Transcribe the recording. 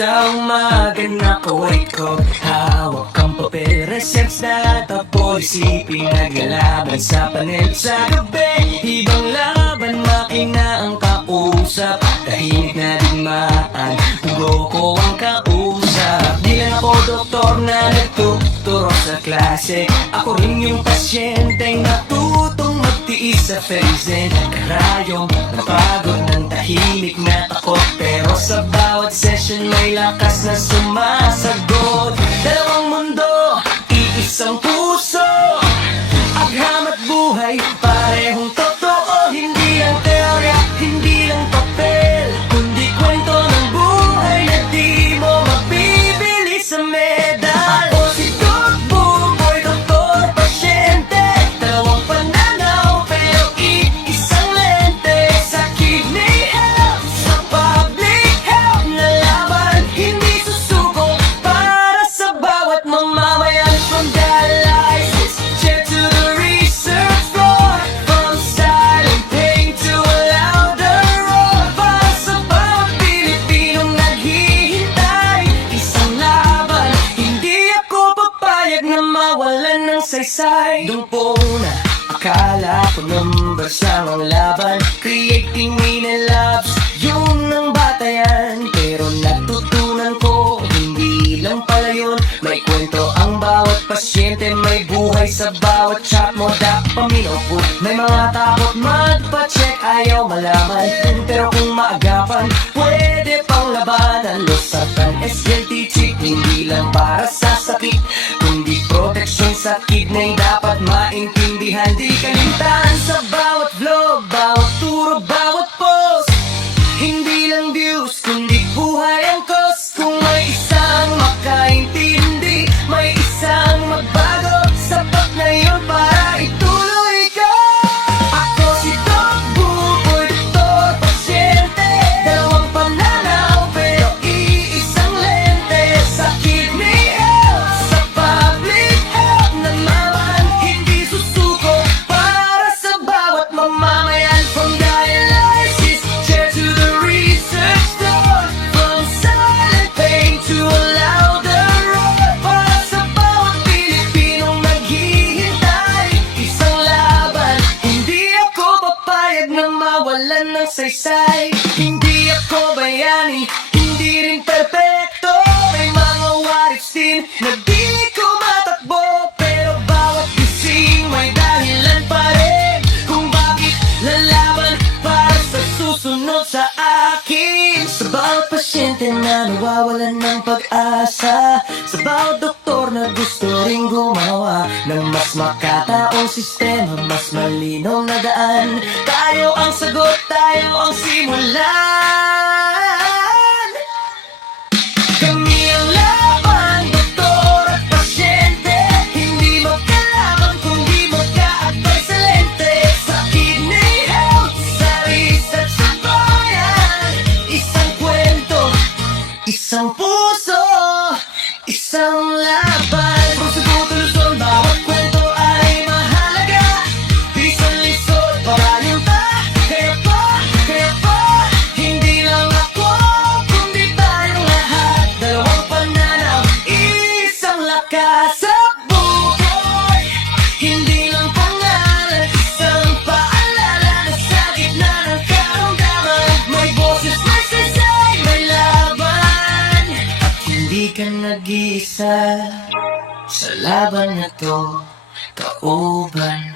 Sa umaga nakawake ko, hawak ang papel, receipts na policy, pinaglalaban sa panel. Sa gabi, ibang laban, makina ang kausap, tahimik na digmaan, ugo ko ang kausap. Di lang ako doktor na nagtuturo sa klase, ako rin yung pasyenteng natutong magtiis sa phase. Karayong napagod ng tahimik na takot, pero sa bawat session may lakas na sumasagot. Dalawang mundo, iisang puso, agham at buhay, parehong totoo. Hindi lang teorya, hindi lang papel, kundi kwento ng buhay na di mo mabibili sa medal. Ako si Doc Buboy, doktor, pasyente, dalawang pananaw pero iisang lente. Sa kidney health, sa public health, nalaban, hindi susuko para sa bawat mamamayan. From dialysis chair to the research floor, from silent pain to a louder roar, para sa bawat Pilipinong naghihintay, isang laban, hindi ako papayag na mawalan ng saysay. Doon po na akala ko numbers lang ang laban, creating mini labs, yun ang batayan. Pero natutunan ko, hindi lang pala yun, may kwento ang bawat pasyente, may buhay sa bawat chat mo. Paminoput, may mga takot magpa-check, ayaw malaman, pero kung maagapan, pwede pang labanan. Lusakan, SLT, hindi lang para sa sakit, kundi proteksyon sa kidney, dapat maintindihan. Di kalimtahan sa bawat vlog, bawat turo, bawat post, hindi lang views, kundi buhay ang cost. Kung may isang makaintindi, may isang magbago, sapat na yun para ituloy ka. Ako si Doc Buboy, doktor, pasyente, dalawang pananaw pero iisang lente. Sa kidney health, sa public health, namaman, hindi susuko para sa bawat mamamayan. From dialysis chair to the research floor, from silent pain to a louder roar, para sa bawat Pilipinong naghihintay, isang laban, hindi ako papayag na mawalan ng saysay. Hindi ako bayani, hindi rin perpekto, may mga what ifs din na di ko matakbo, pero bawat gising may dahilan pa rin kung bakit lalaban para sa susunod sa akin. Sa bawat pasyente na nawawalan ng pag-asa, sa bawat doktor na gusto ring gumawa ng mas makataong sistema, mas malinaw na daan. Tayo ang sagot, tayo ang simulan. Kami ang laban, doktor at pasyente, hindi magkalaban kundi magkaakbay sa lente. Sa kidney health, sa research sa bayan, isang kwento, isang puso, isang laban. Kung sa buto Luzon, bawat kwento ay mahalaga, isang lisod, paraling pa, kaya pa, hindi lang ako, kundi tayong lahat. Dalawang pananaw, isang lakas sa buhay, hindi lang pangalan, isang paalala na sa gitna ng karamdaman, may boses, may saysay, may laban, at hindi ka nag-iisa sa laban na to, kauban.